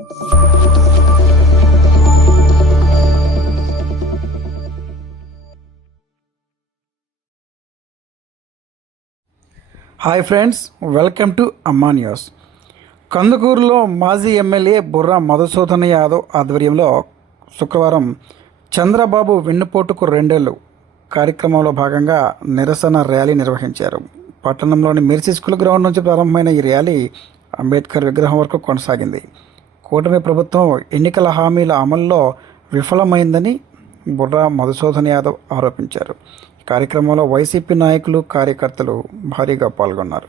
Hi friends, welcome to అమ్మా news. కందుకూరులో మాజీ MLA Borra Madhusudan Yadav ఆధ్వర్యంలో శుక్రవారం చంద్రబాబు వెన్నుపోటుకు 2 ఏళ్లు కార్యక్రమంలో భాగంగా నిరసన ర్యాలీ నిర్వహించారు. పట్టణంలోని మెర్సీ స్కూల్ గ్రౌండ్ నుంచి ప్రారంభమైన ఈ ర్యాలీ అంబేద్కర్ విగ్రహం వరకు కొనసాగింది. కూటమి ప్రభుత్వం ఎన్నికల హామీల అమల్లో విఫలమైందని బుర్రా మధుసూదన్ యాదవ్ ఆరోపించారు. కార్యక్రమంలో వైసీపీ నాయకులు, కార్యకర్తలు భారీగా పాల్గొన్నారు.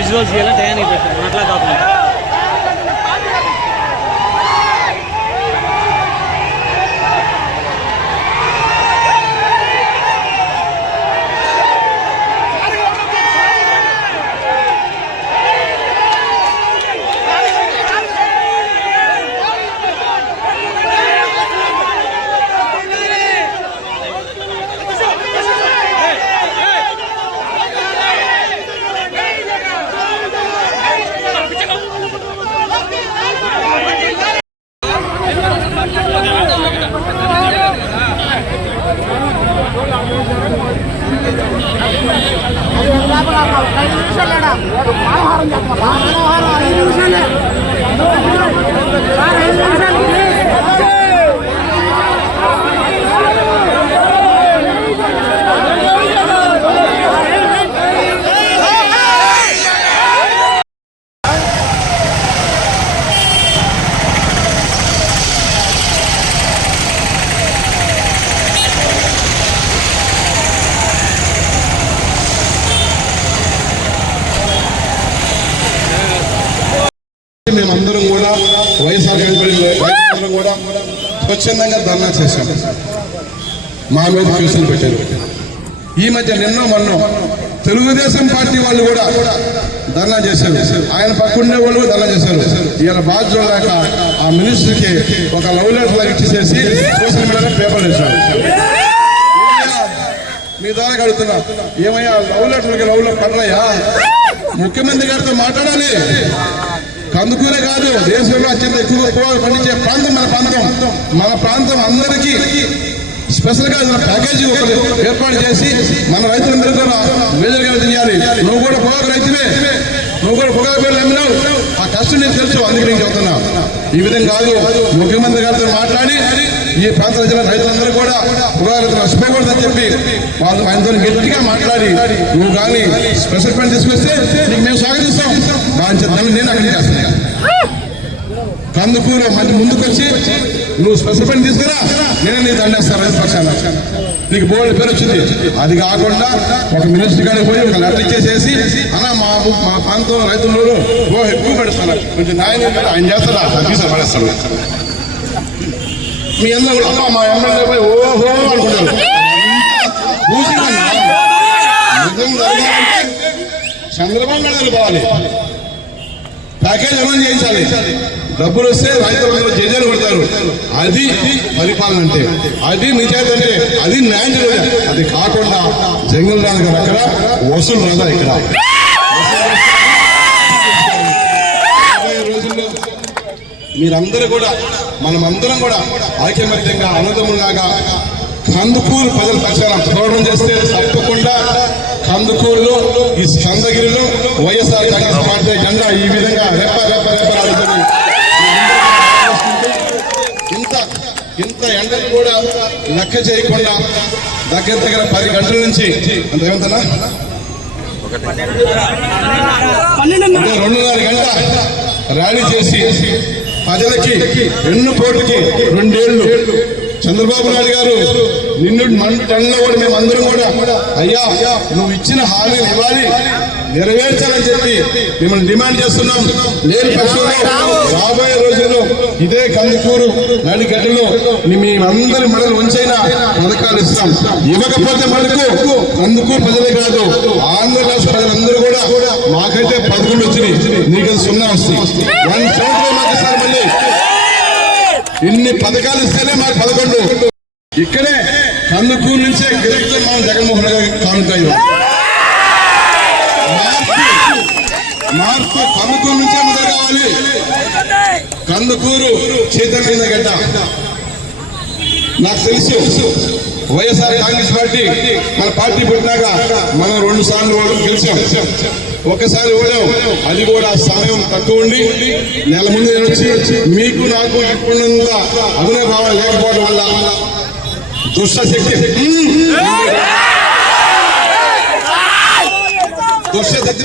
విజువల్స్ చేయాలని టయానికి పెట్టాను అట్లా కాకుండా మేమందరం కూడా వైఎస్ఆర్ రైతులందరం కూడా స్వచ్ఛందంగా ధర్నా చేశాం. మా మీద కేసులు పెట్టారు. ఈ మధ్య మొన్న తెలుగుదేశం పార్టీ వాళ్ళు కూడా ధర్నా చేశారు. ఆయన పక్కనే వాళ్ళు ధర్నా చేశారు. ఈయన బాధ్యత లేక ఆ మినిస్టర్కి ఒక లవ్ లెటర్ ఇచ్చేసేసి సోషల్ మీడియాలో పేపర్ వేశారు. మీ ద్వారా అడుగుతున్నా, ఏమయ్యా లవ్ లెటర్కి లవ్లో పడరయ్యా? ముఖ్యమంత్రి గారితో మాట్లాడాలి. కందుకూరే కాదు, దేశంలో అత్యంత ఎక్కువ పండించే ప్రాంతం మన ప్రాంతం అందరికీ స్పెషల్గా ప్యాకేజీ ఒకటి ఏర్పాటు చేసి మన రైతులందరూ కూడా మేజర్గా తెలియాలి. నువ్వు కూడా పొగాకు రైతువే, నువ్వు కూడా పొగాకు అమ్మినావు, ఆ కష్టం నీకు తెలుసు, అందుకే నేను చెబుతున్నా. ఈ విధంగా కాదు, ముఖ్యమంత్రి గారితో మాట్లాడి ఈ ప్రాంత రైతులందరూ కూడా పొగాకు నష్టపోకూడదని చెప్పి వాళ్ళు ఆయనతో గట్టిగా మాట్లాడి నువ్వు కానీ స్పెషల్ ఫండ్ తీసుకొస్తే నీకు మేము స్వాగతిస్తాం. దాని చెప్తాను నేను అక్కడికి చేస్తాను. కందుకూరు మళ్ళీ ముందుకు వచ్చి నువ్వు స్పెషల్ ఫండ్ తీసుకురా, నేనే నీ దండేస్తాను రైతు పక్షాన, నీకు బోర్డు పేరు వచ్చింది. అది కాకుండా ఒక మినిస్టర్ కాడికి పోయి ఒక లెటర్ ఇచ్చేసేసి అన్న మా ప్రాంతంలో రైతులు ఎక్కువ పెడుతున్నారు, కొంచెం న్యాయం ఆయన చేస్తారా తీసుకు పడేస్తాను. మీ అందరూ కూడా అమ్మ మా ఎమ్మెల్యే పోయి ఓహో అనుకుంటారు. చంద్రబాబు నాయుడు పోవాలి, ప్యాకేజ్ అమలు చేయించాలి. డబ్బులు వస్తే రైతులందరూ జేజేలు కొడతారు. అది పరిపాలన అంటే, అది నిజాయితీ అంటే, అది న్యాయం జరగదు. అది కాకుండా జంగల్ రాదు కదా, అక్కడ వసూలు రాదా ఇక్కడ. రోజుల్లో మీరందరూ కూడా మనమందరం కూడా ఐకమత్యంగా అన్నదమ్ములాగా కందుకూరు ప్రజల పక్షాన పోరాటం చేస్తే తప్పకుండా కందుకూరులో ఈ స్కందగిరిలో వైఎస్ఆర్ కాంగ్రెస్ పార్టీ జెండా ఈ విధంగా రెప్పలాడుతుంది. ఇంత ఎండలు కూడా లెక్క చేయకుండా దగ్గర 10 గంటల నుంచి అంత ఏమంటున్నా 2.5 గంట ర్యాలీ చేసి ప్రజలకి వెన్నుపోటుకి 2 ఏళ్ళు చంద్రబాబు నాయుడు గారు నిన్ను మంటల్లో కూడా మేమందరం కూడా అయ్యా నువ్వు ఇచ్చిన హామీలు ఇవ్వాలి, నెరవేర్చాలని చెప్పి మిమ్మల్ని డిమాండ్ చేస్తున్నాం. లేని పక్షంలో రాబోయే రోజుల్లో ఇదే కందుకూరు నడిగడ్డలో మీ అందరి మెడలు ఉంచైనా పథకాలు ఇస్తాం. ఇవ్వకపోతే మనకు కందుకూరు ప్రజలే కాదు ఆంధ్ర రాష్ట్ర ప్రజలందరూ కూడా మాకైతే 11 వచ్చినాయి, నీకు 0 వస్తాయి. 1 సంవత్సరం మాకు ఇస్తారు. మళ్ళీ ఇన్ని పథకాలు ఇస్తేనే మాకు 11. ఇక్కడే కందుకూరు నుంచే గెలుపుతాం మనం జగన్మోహన్ రెడ్డి గారికి కానుతాయి. మార్పు కందుకూరు నుంచే మొదలు కావాలి. కందుకూరు చైతన్య గడ్డ. నాకు తెలుసు వైఎస్ఆర్ కాంగ్రెస్ పార్టీ మన పార్టీ పుట్టినాక మనం 2 సార్లు గెలిచాం. ఒకసారి ఓడాం, అది కూడా సమయం తక్కువ ఉండి నెల ముందు నేను వచ్చి మీకు నాకు ఇప్పుడున్నంత అభినయ భావం లేకపోవడం వల్ల దుష్టశక్తి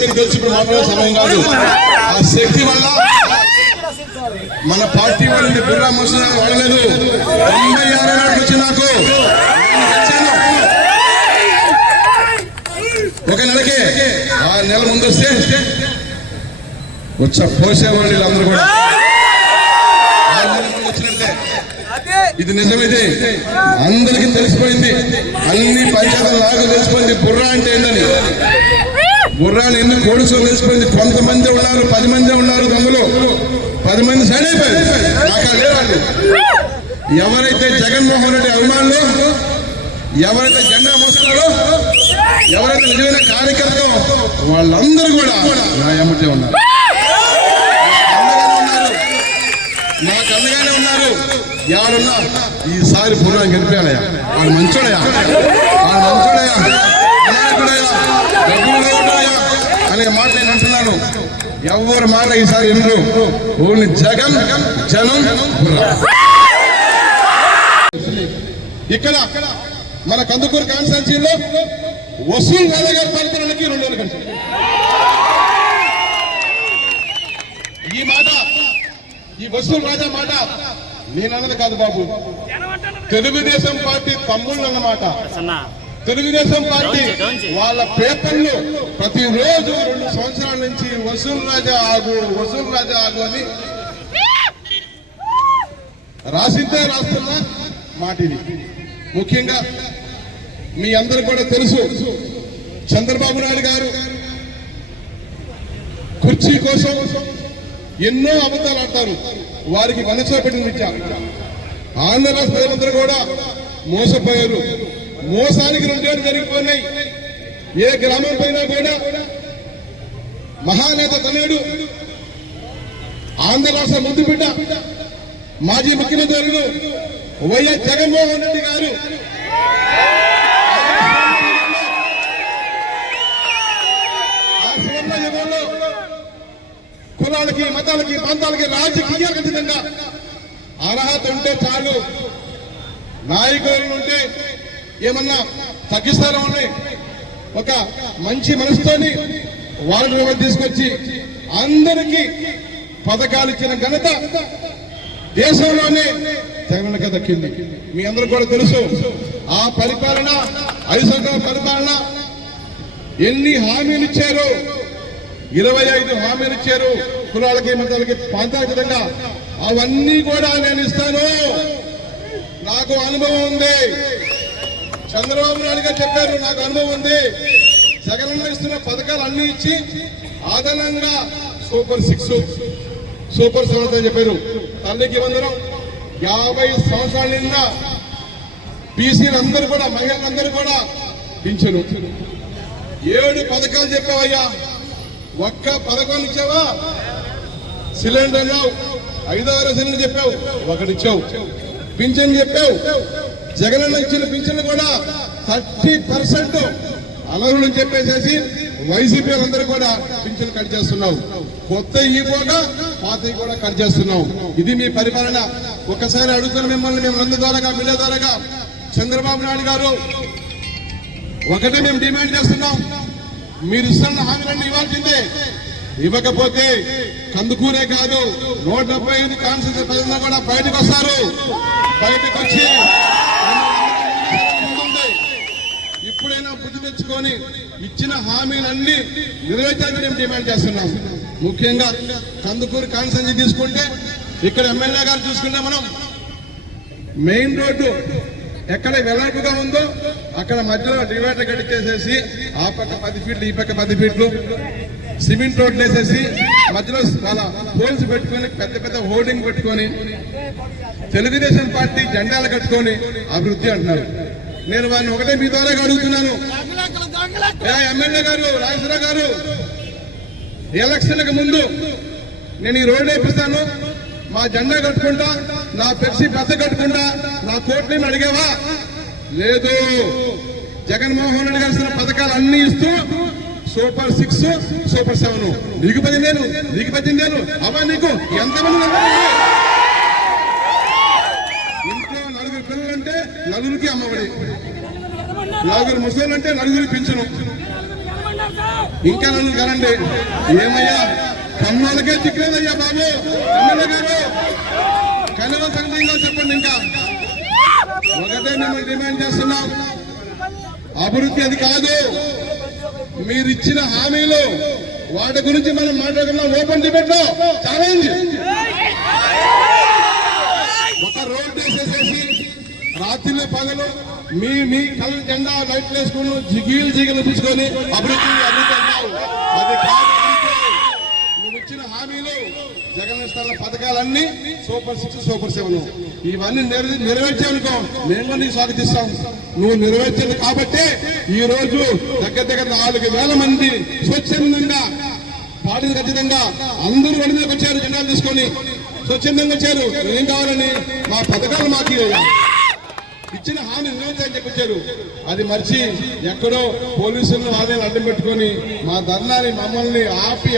మీకు తెలిసి ఇప్పుడు మాట్లాడే సమయం కాదు. ఆ శక్తి వల్ల మన పార్టీ వాళ్ళని బుర్రా మోసం వాడలేదు. 96 నాటికి వచ్చి నాకు ఒక నెలకే 6 నెలల ముందు వస్తే పోసేవాళ్ళు వీళ్ళందరూ కూడా 6 నెలల ముందు వచ్చినట్టే. ఇది నిజమైతే అందరికీ తెలిసిపోయింది, అన్ని పంచాయతీలు నాకు తెలిసిపోయింది బుర్రా అంటే ఏంటని. బుర్రాలు ఎన్ని కోడిసోలు తెలిసిపోయింది. కొంతమంది ఉన్నారు, 10 మంది ఉన్నారు దొంగలు, 10 మంది సైడ్ అయిపోయారు. నాకు లేవాళ్ళు ఎవరైతే జగన్మోహన్ రెడ్డి అభిమానులు, ఎవరైతే జెండా మోస్తున్నారో, ఎవరైతే నిజమైన కార్యకర్త వాళ్ళందరూ కూడా నా ఎమ్మటే ఉన్నారు, నాకు అందగానే ఉన్నారు. ఎవరున్నా ఈసారి పురాణం గెలిపాడయా, వాడు మంచోడయా, వాడు మంచోడయా, వినాయకుడయా, డబ్బుడయా అనే మాట నేను అంటున్నాను. ఎవరి మాట ఈసారి ఎందుకు ఓన్లీ జగన్ జనం. ఇక్కడ మన కందుకూరు కాన్స్టిట్యున్సీలో వసూలు రాజా గారి పరిపాలనకి 2 ఏళ్ళు కలిసి ఈ వసూలు రాజా మాట నేనన్నది కాదు బాబు, తెలుగుదేశం పార్టీ తమ్ముళ్ళు అన్నమాట. తెలుగుదేశం పార్టీ వాళ్ళ పేపర్లు ప్రతిరోజు 2 సంవత్సరాల నుంచి వసూలు రాజా ఆగు అని రాస్తున్న మాట ఇది. ముఖ్యంగా మీ అందరికి కూడా తెలుసు, చంద్రబాబు నాయుడు గారు కుర్చీ కోసం ఎన్నో అబద్ధాలు ఆడతారు. వారికి మనసులో పెట్టించారు. ఆంధ్ర రాష్ట్ర ప్రజలందరూ కూడా మోసపోయారు. మోసానికి 2 ఏళ్ళు జరిగిపోయినాయి. ఏ గ్రామం పైన కూడా మహానేత తనయుడు, ఆంధ్ర రాష్ట్ర ముద్దు బిడ్డ, మాజీ ముఖ్యమంత్రులు వైఎస్ జగన్మోహన్ రెడ్డి గారు ఆ సువర్ణ యుగంలో కులాలకి, మతాలకి, ప్రాంతాలకి, రాజకీయాలకు అతీతంగా అర్హత ఉంటే చాలు, నాయకులు ఉంటే ఏమన్నా తగ్గిస్తారో అని ఒక మంచి మనసుతోని వాళ్ళని తీసుకొచ్చి అందరికీ పథకాలు ఇచ్చిన ఘనత దేశంలోనే జగన్కే దక్కింది. మీ అందరూ కూడా తెలుసు ఆ పరిపాలన, 5 సంవత్సరాల పరిపాలన ఎన్ని హామీలు ఇచ్చారు. 25 హామీలు ఇచ్చారు కులాలకి, మతాలకి, ప్రాంతాతీతంగా. అవన్నీ కూడా నేను ఇస్తాను, నాకు అనుభవం ఉంది. చంద్రబాబు నాయుడు గారు చెప్పారు, నాకు అనుభవం ఉంది. జగన్ ఇస్తున్న పథకాలు అన్ని ఇచ్చి అదనంగా సూపర్ 6, సూపర్ 7 అని చెప్పారు. తల్లికి వందనం, 50 సంవత్సరాల నింద బీసీలందరూ కూడా, మహిళలందరూ కూడా పింఛను. 7 పథకాలు చెప్పావయ్యా, ఒక్క పథకం ఇచ్చావా? సిలిండర్ 5-6 సిలిండర్ చెప్పావు, 1 ఇచ్చావు. పింఛన్ చెప్పావు, జగనన్న ఇచ్చిన పింఛన్లు కూడా 30% అలరులు చెప్పేసేసి వైసీపీ వాళ్ళందరూ కూడా పింఛన్లు కట్ చేస్తున్నావు. కొత్త పోగా పాత కూడా కట్ చేస్తున్నావు. ఇది మీ పరిపాలన. ఒక్కసారి అడుగుతున్న మిమ్మల్ని మేము నందు ద్వారాగా మీడియా ద్వారాగా చంద్రబాబు నాయుడు గారు ఒకటే మేము డిమాండ్ చేస్తున్నాం, మీరు ఇస్తున్న హామీలన్నీ ఇవ్వాల్సిందే. ఇవ్వకపోతే కందుకూరే కాదు 175 కాన్స్టిట్యూన్సీ ప్రజలు కూడా బయటకు వస్తారు. బయటకు వచ్చి ఇప్పుడైనా బుద్ధి తెచ్చుకొని ఇచ్చిన హామీలన్నీ నెరవేర్చాలని మేము డిమాండ్ చేస్తున్నాం. ముఖ్యంగా కందుకూరు కాన్స్టిట్యూన్సీ తీసుకుంటే ఇక్కడ ఎమ్మెల్యే గారు చూసుకుంటే మనం మెయిన్ రోడ్డు ఎక్కడ వెడల్పుగా ఉందో అక్కడ మధ్యలో డివైడర్ కట్టించేసేసి ఆ పక్క 10 ఫీట్లు ఈ పక్క 10 ఫీట్లు సిమెంట్ రోడ్లు వేసేసి మధ్యలో వాళ్ళ పోల్స్ పెట్టుకొని పెద్ద పెద్ద హోర్డింగ్ పెట్టుకొని తెలుగుదేశం పార్టీ జెండాలు కట్టుకొని అభివృద్ధి అంటున్నారు. నేను వారిని ఒకటే మీ ద్వారా అడుగుతున్నాను, ఎమ్మెల్యే గారు రాజేశ్వరరావు గారు, ఎలక్షన్లకు ముందు నేను ఈ రోడ్డు వేపిస్తాను, మా జెండా కట్టుకుంటా, నా పెప్సీ పెద్ద కట్టుకుంటా, నా కోట్లని అడిగావా? లేదు. జగన్మోహన్ రెడ్డి గారు పథకాలు అన్ని ఇస్తూ సూపర్ 6 సూపర్ 7 నీకు 10,000 నీకు 18,000 అవా నీకు ఎంతమంది ఇంట్లో 4 పిల్లలంటే 4కి అమ్మఒడి, 4 ముసలు అంటే 4 పింఛను, ఇంకా 4 కనండి. ఏమయ్యా కమ్మలకే చిక్కలేదయ్యా బాబు. ఎమ్మెల్యే గారు కనుక సంగతిగా చెప్పండి. ఇంకా ఒకటే మిమ్మల్ని డిమాండ్ చేస్తున్నాం, అభివృద్ధి అది కాదు, మీరు ఇచ్చిన హామీలు వాటి గురించి మనం మాట్లాడుకున్నాం. ఓపెన్ డిబేట్ లో ఛాలెంజ్. ఒక రోడ్ వేసేసేసి రాత్రిలో పగలు మీ కళ్ళ జెండా లైట్లు వేసుకుని జిగీలు తీసుకొని అభివృద్ధి అన్నావు. అది కాదు. నువ్వు ఇచ్చిన హామీలు జగన్ ఇస్తున్న పథకాలన్నీ సూపర్ 6 సూపర్ 7 ఇవన్నీ నెరవేర్చావనుకో మేము నీకు స్వాగతిస్తాం. నువ్వు నెరవేర్చింది కాబట్టే ఈ రోజు దగ్గర 4,000 మంది స్వచ్ఛందంగా పార్టీని ఖచ్చితంగా అందరూ ఒడి మీదకి వచ్చారు, జెండాలు తీసుకొని స్వచ్ఛందంగా వచ్చారు. ఏం కావాలని మా పథకాలు మాకు ఇచ్చిన హామీ నిలబెట్టాలని చెప్పొచ్చారు. అది మర్చి ఎక్కడో పోలీసులను వాళ్ళని అడ్డం పెట్టుకొని మా ధర్నాన్ని మమ్మల్ని ఆపి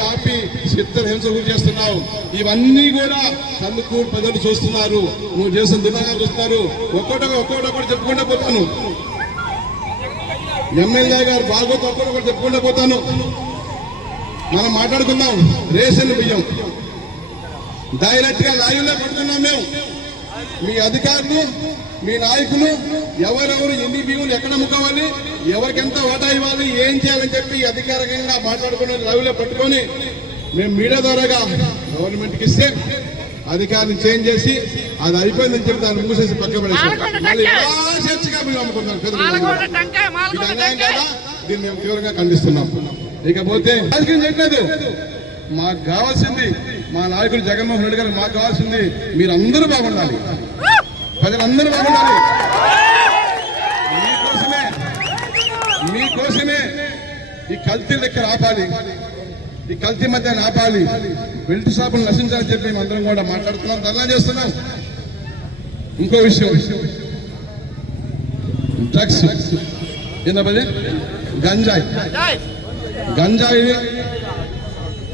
చిత్రహింస గురి చేస్తున్నావు. ఇవన్నీ కూడా కందుకూరు ప్రజలు చూస్తున్నారు, నువ్వు చేసిన దుర్మార్గాలు చూస్తున్నారు. ఒక్కొక్కటి చెప్పుకుంటూ పోతాను. ఎమ్మెల్యే గారు బాగోతో ఒక్కొక్కటి చెప్పుకుంటూ పోతాను. మనం మాట్లాడుకుందాం. రేషన్ బియ్యం డైరెక్ట్ గా లారీలో పడుతున్నాం మేము. మీ అధికారులు మీ నాయకులు ఎవరెవరు ఎన్ని బియ్యం ఎక్కడ అమ్ముకోవాలి, ఎవరికెంత ఓటా ఇవ్వాలి, ఏం చేయాలని చెప్పి అధికారికంగా మాట్లాడుకుని లైవ్లో పట్టుకొని మేము మీడియా ద్వారాగా గవర్నమెంట్కి ఇస్తే అధికారులు చేంజ్ చేసి అది అయిపోయిందని చెప్పి దాన్ని మూసేసి పక్క పడేసారు. మళ్ళీ ఎలా చర్చగా మేము అమ్ముకుంటాం. ఇది అన్యాయం కదా, దీన్ని మేము తీవ్రంగా ఖండిస్తున్నాం. ఇకపోతే రాజకీయం చేయట్లేదు. మాకు కావాల్సింది మా నాయకుడు జగన్మోహన్ రెడ్డి గారు, మాకు కావాల్సింది మీరందరూ బాగుండాలి, ప్రజలందరూ బాగుండాలి. మీకోసమే ఈ కల్తీ లెక్క ఆపాలి, ఈ కల్తీ మధ్య ఆపాలి, బెల్ట్ షాపులు నశించాలని చెప్పి మేము అందరం కూడా మాట్లాడుతున్నాం, ధర్నా చేస్తున్నాం. ఇంకో విషయం, డ్రగ్స్ ఏంటది, గంజాయి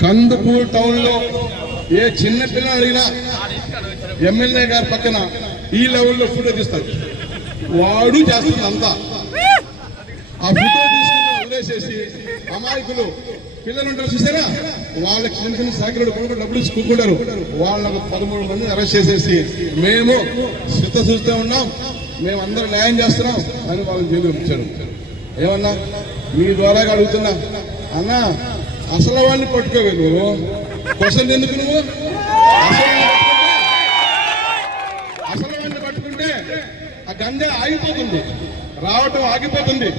కందుకూరు టౌన్ లో ఏ చిన్న పిల్లలు అడిగినా ఎమ్మెల్యే గారి పక్కన ఈ లెవెల్లో ఫోటో తీస్తారు. వాడు చేస్తుంది అంతా. ఆ ఫోటో తీసుకుని వదిలేసేసి అమాయకులు పిల్లలు ఉంటారు చూసారా, వాళ్ళకి చిన్న చిన్న సాకిరెడ్డి కొనుక్కు డబ్బులు ఇచ్చుకుంటారు. వాళ్ళకు 13 మందిని అరెస్ట్ చేసేసి మేము చిత్తశుద్ధితో ఉన్నాం, మేము అందరం న్యాయం చేస్తున్నాం అని వాళ్ళని జైలు పంపించారు. ఏమన్నా మీ ద్వారా అడుగుతున్నా, అన్నా అసలు వాడిని పట్టుకోవే నువ్వు, క్వశ్చన్ ఎందుకు నువ్వు? అసలు వాడిని పట్టుకుంటే ఆ గంజా ఆగిపోతుంది, రావటం ఆగిపోతుంది.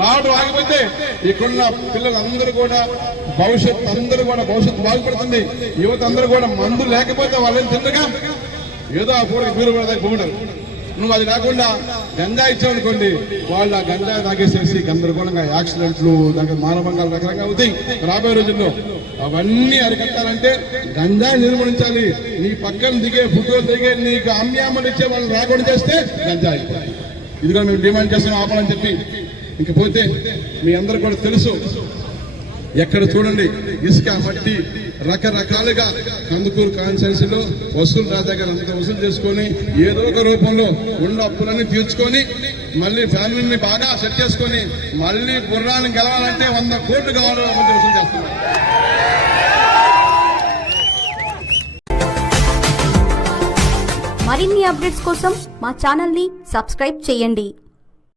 రావటం ఆగిపోతే ఇక్కడున్న పిల్లలందరూ కూడా భవిష్యత్తు బాగుపడుతుంది. యువత అందరూ కూడా మందు లేకపోతే వాళ్ళని తిండగా ఏదో ఆ పూట మీరు కూడా పోగొంటారు. నువ్వు అది కాకుండా గంజా ఇచ్చావనుకోండి, వాళ్ళు ఆ గంజా తాగేసేసి గందరగోళంగా యాక్సిడెంట్లు, దానికి మానవంగాలు రకరకాలు అవుతాయి. రాబోయే రోజుల్లో అవన్నీ అరికట్టాలంటే గంజా నిర్మూలించాలి. నీ పక్కన దిగే ఫోటోలు దిగే నీకు అమ్యామలు ఇచ్చే వాళ్ళని రాకుండా చేస్తే గంజా అయిపోయింది. ఇది కూడా మేము డిమాండ్ చేస్తున్నాం ఆపాలని చెప్పి. ఇంకపోతే మీ అందరూ కూడా తెలుసు, ఎక్కడ చూడండి ఇసుక మట్టి రకరకాలుగా కందుకూరు కాన్స్టిట్యున్సీలో వసూలు రాజా గారు అంత వసూలు చేసుకొని ఏదో ఒక రూపంలో ఉన్న అప్పులన్నీ తీర్చుకొని మళ్ళీ ఫ్యామిలీని బాగా సెట్ చేసుకొని మళ్ళీ బుర్రాన్ని గెలవాలంటే 100 కోట్లు కావాలో వసూలు చేస్తున్నారు. మరిన్ని అప్డేట్స్ కోసం మా ఛానల్ని సబ్స్క్రైబ్ చేయండి.